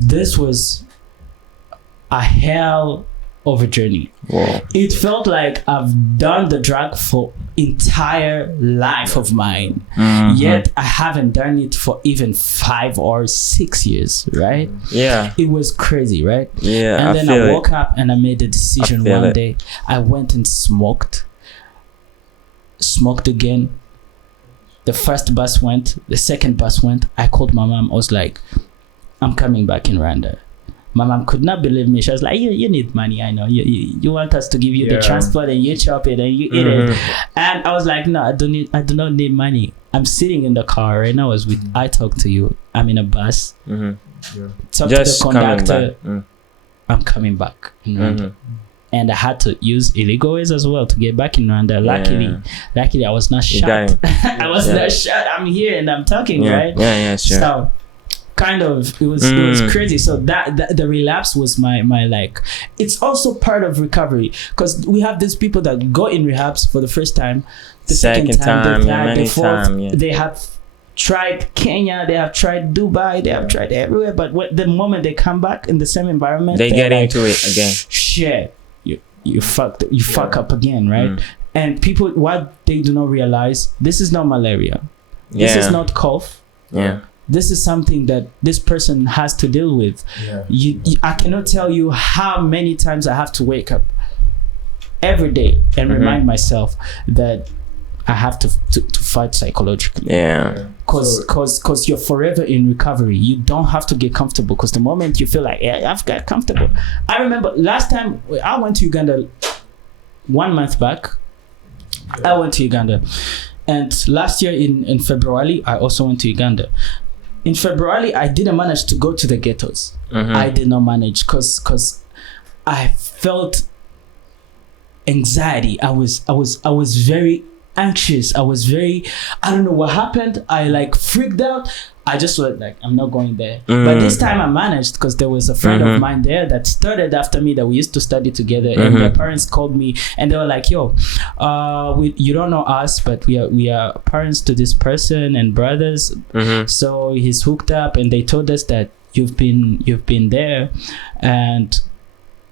this was a hell of a journey. It felt like I've done the drug for entire life of mine, yet I haven't done it for even 5 or 6 years, right? It was crazy, right? And then I woke up and I made a decision one day. I went and smoked again. The first bus went, the second bus went. I called my mom. I was like, I'm coming back in Rwanda. My mom could not believe me. She was like, you need money, I know. You want us to give you the transport, and you chop it and you eat it. And I was like, no, I do not need money. I'm sitting in the car right now I talk to you. I'm in a bus. Talk Just to the conductor. I'm coming back in Rwanda. And I had to use illegal ways as well to get back in Rwanda. Luckily I was not shot. I was not shot. I'm here and I'm talking, right? Sure. So kind of it was crazy. So that the relapse was my like. It's also part of recovery because we have these people that go in rehabs for the first time, the second time, the fourth, they have tried Kenya, they have tried Dubai, they have tried everywhere, but the moment they come back in the same environment, they get like, into it again. Shit, you fuck up again, right? And people, what they do not realize, this is not malaria. This is not cough. This is something that this person has to deal with. I cannot tell you how many times I have to wake up every day and remind myself that I have to fight psychologically. Because you're forever in recovery. You don't have to get comfortable, because the moment you feel like, I've got comfortable. I remember last time I went to Uganda 1 month back. I went to Uganda. And last year in February, I also went to Uganda. In February, I didn't manage to go to the ghettos. I did not manage because I felt anxiety. I was very anxious. I don't know what happened. I like freaked out. I just was like, I'm not going there. But this time I managed, because there was a friend of mine there that started after me, that we used to study together, and their parents called me and they were like, yo, you don't know us, but we are parents to this person and brothers. So he's hooked up, and they told us that you've been there and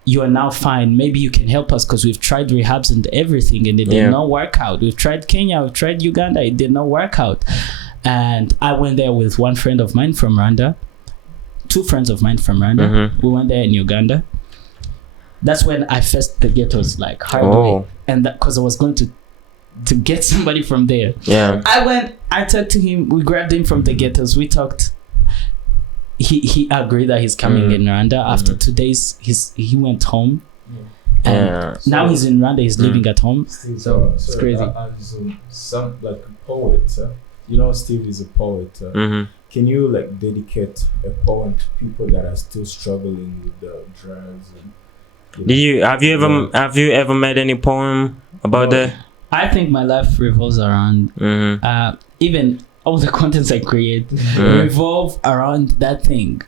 you are now fine. Maybe you can help us, because we've tried rehabs and everything and it did not work out. We've tried Kenya, we've tried Uganda, it did not work out. And I went there with one friend of mine from Rwanda, 2 friends of mine from Rwanda. We went there in Uganda. That's when I faced the ghettos like hard way, and that because I was going to get somebody from there. I talked to him. We grabbed him from the ghettos. We talked. He agreed that he's coming in Rwanda. After 2 days, he went home. And now he's in Rwanda. He's living at home. So it's crazy. Some like a poet. You know, Steve is a poet. Can you like dedicate a poem to people that are still struggling with the drugs? And, have you ever made any poem about that? I think my life revolves around even all the contents I create revolve around that thing.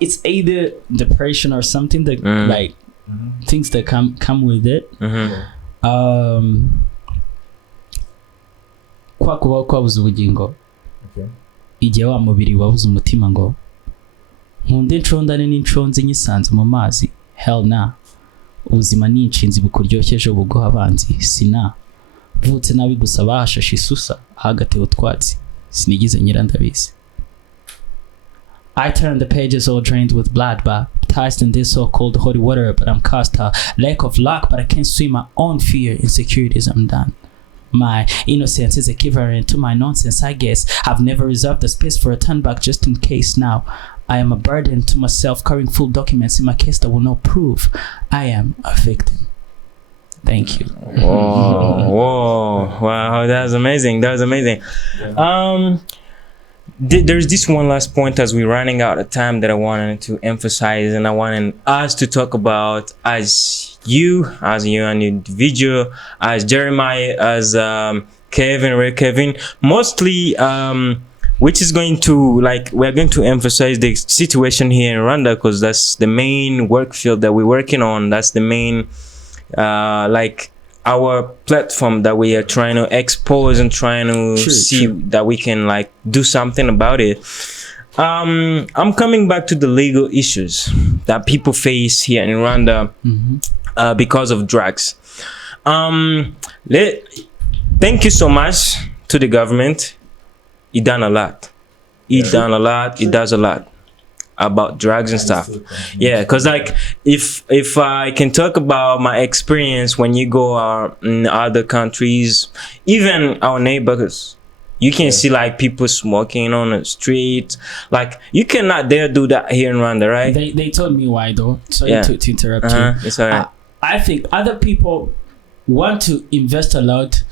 It's either depression or something that like things that come with it. Kwa kubaho kwabuze ubugingo, igihe wa mubiri wabuze umutima, ngo nkunde nshondane n'inshonzi nyisanze mu mazi. Hell na ubuzima ni inshinzi bukuryoshyeje ubuguha abanzi. Sina vutse nabi gusa bahashashe isusa ahagatewe utwatsi sinigize nyirandabizi. I turn the pages all drained with blood, baptized in this so-called holy water, but I'm cast a lack of luck, but I can't swim my own fear, insecurities, I'm done. My innocence is equivalent to my nonsense, I guess. I've never reserved the space for a turn back just in case. Now I am a burden to myself, carrying full documents in my case that will not prove I am a victim. Thank you. Whoa, wow, that was amazing. There's this one last point as we're running out of time that I wanted to emphasize, and I wanted us to talk about as you an individual, as Jeremiah, as Kevin, mostly which is going to, like, we're going to emphasize the situation here in Rwanda, because that's the main work field that we're working on. That's the main like our platform that we are trying to expose and trying to see that we can like do something about it. I'm coming back to the legal issues that people face here in Rwanda because of drugs. Thank you so much to the government. It done a lot. It does a lot about drugs and stuff. Because like if I can talk about my experience when you go in other countries, even our neighbors, you can see like people smoking on the street. Like you cannot dare do that here in Rwanda, right? They told me why though. Sorry to interrupt you. It's alright. I think other people want to invest a lot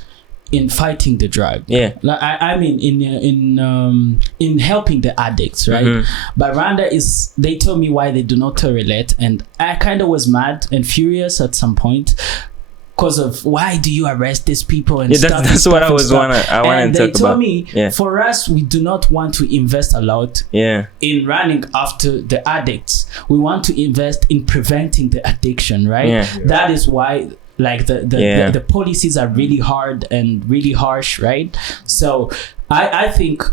in fighting the drug. Like I mean in helping the addicts, right? But Rwanda they told me why they do not tolerate, and I kind of was mad and furious at some point, because of why do you arrest these people and stuff. That's what I was wanna talk about. And they told me, for us, we do not want to invest a lot in running after the addicts. We want to invest in preventing the addiction, right? That is why like the policies are really hard and really harsh, right? So I think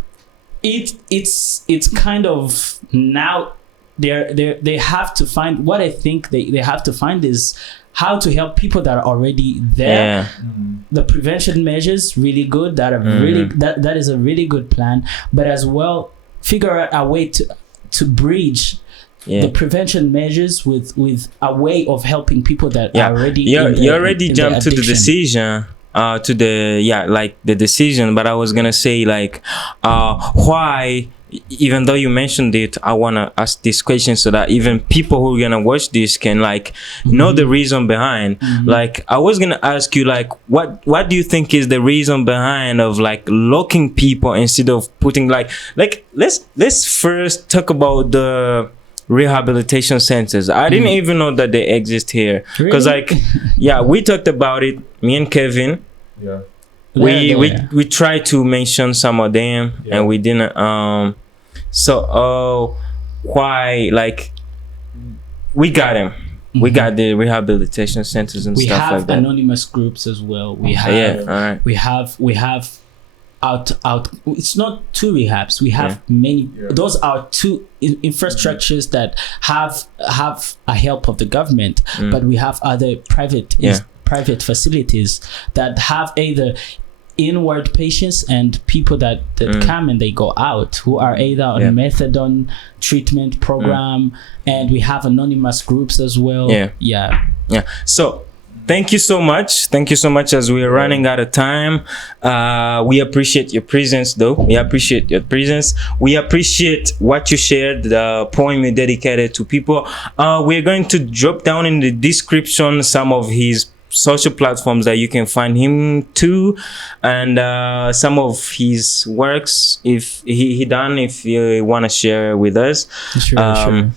it's kind of now they have to find what I think they have to find is how to help people that are already there. The prevention measures really good, that are really that is a really good plan, but as well figure out a way to bridge the prevention measures with a way of helping people that are already you already jumped to the decision to the decision, but I was gonna say like why, even though you mentioned it, I want to ask this question so that even people who are going to watch this can like know the reason behind. Like I was going to ask you like what do you think is the reason behind of like locking people instead of putting like let's first talk about the rehabilitation centers. I didn't even know that they exist here, because like we talked about it, me and Kevin. We tried to mention some of them and we didn't why, like we got them. We got the rehabilitation centers and stuff like that. We have anonymous groups as well. We have we have out it's not two rehabs. We have many. Those are two infrastructures that have a help of the government, but we have other private facilities that have either inward patients and people that come and they go out, who are either on methadone treatment program, and we have anonymous groups as well. So thank you so much as we are running out of time. We appreciate your presence though. We appreciate what you shared, the poem you dedicated to people. We're going to drop down in the description some of his social platforms that you can find him to, and some of his works if you want to share with us. Sure.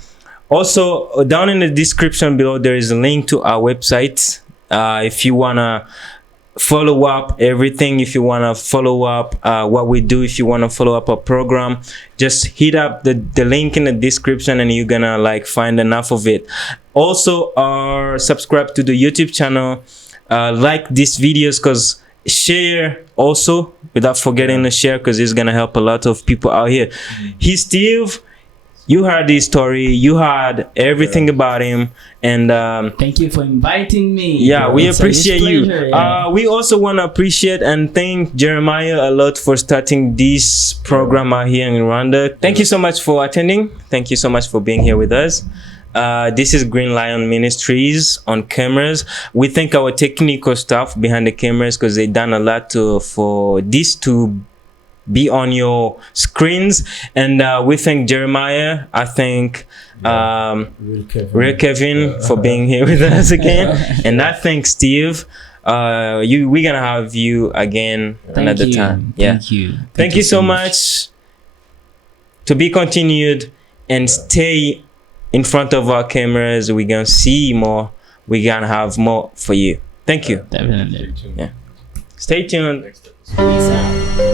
Also down in the description below there is a link to our website. If you want to follow up everything, if you want to follow up what we do, if you want to follow up a program, just hit up the link in the description and you're gonna like find enough of it. Also subscribe to the YouTube channel, like these videos, because share also without forgetting to share, because it's gonna help a lot of people out here. He's Steve. You heard his story, you heard everything about him, and thank you for inviting me. We appreciate you. We also want to appreciate and thank Jeremiah a lot for starting this program out here in Rwanda. Thank you so much for attending. Thank you so much for being here with us. This is Green Lion Ministries on cameras. We thank our technical staff behind the cameras, because they done a lot for this to be on your screens, and we thank Jeremiah. I thank Real Kevin for being here with us again, and I thank Steve. We're gonna have you again another time. Thank you so much. To be continued, and stay in front of our cameras. We're gonna see more. We're gonna have more for you. Thank you. Definitely. Stay tuned. Peace out.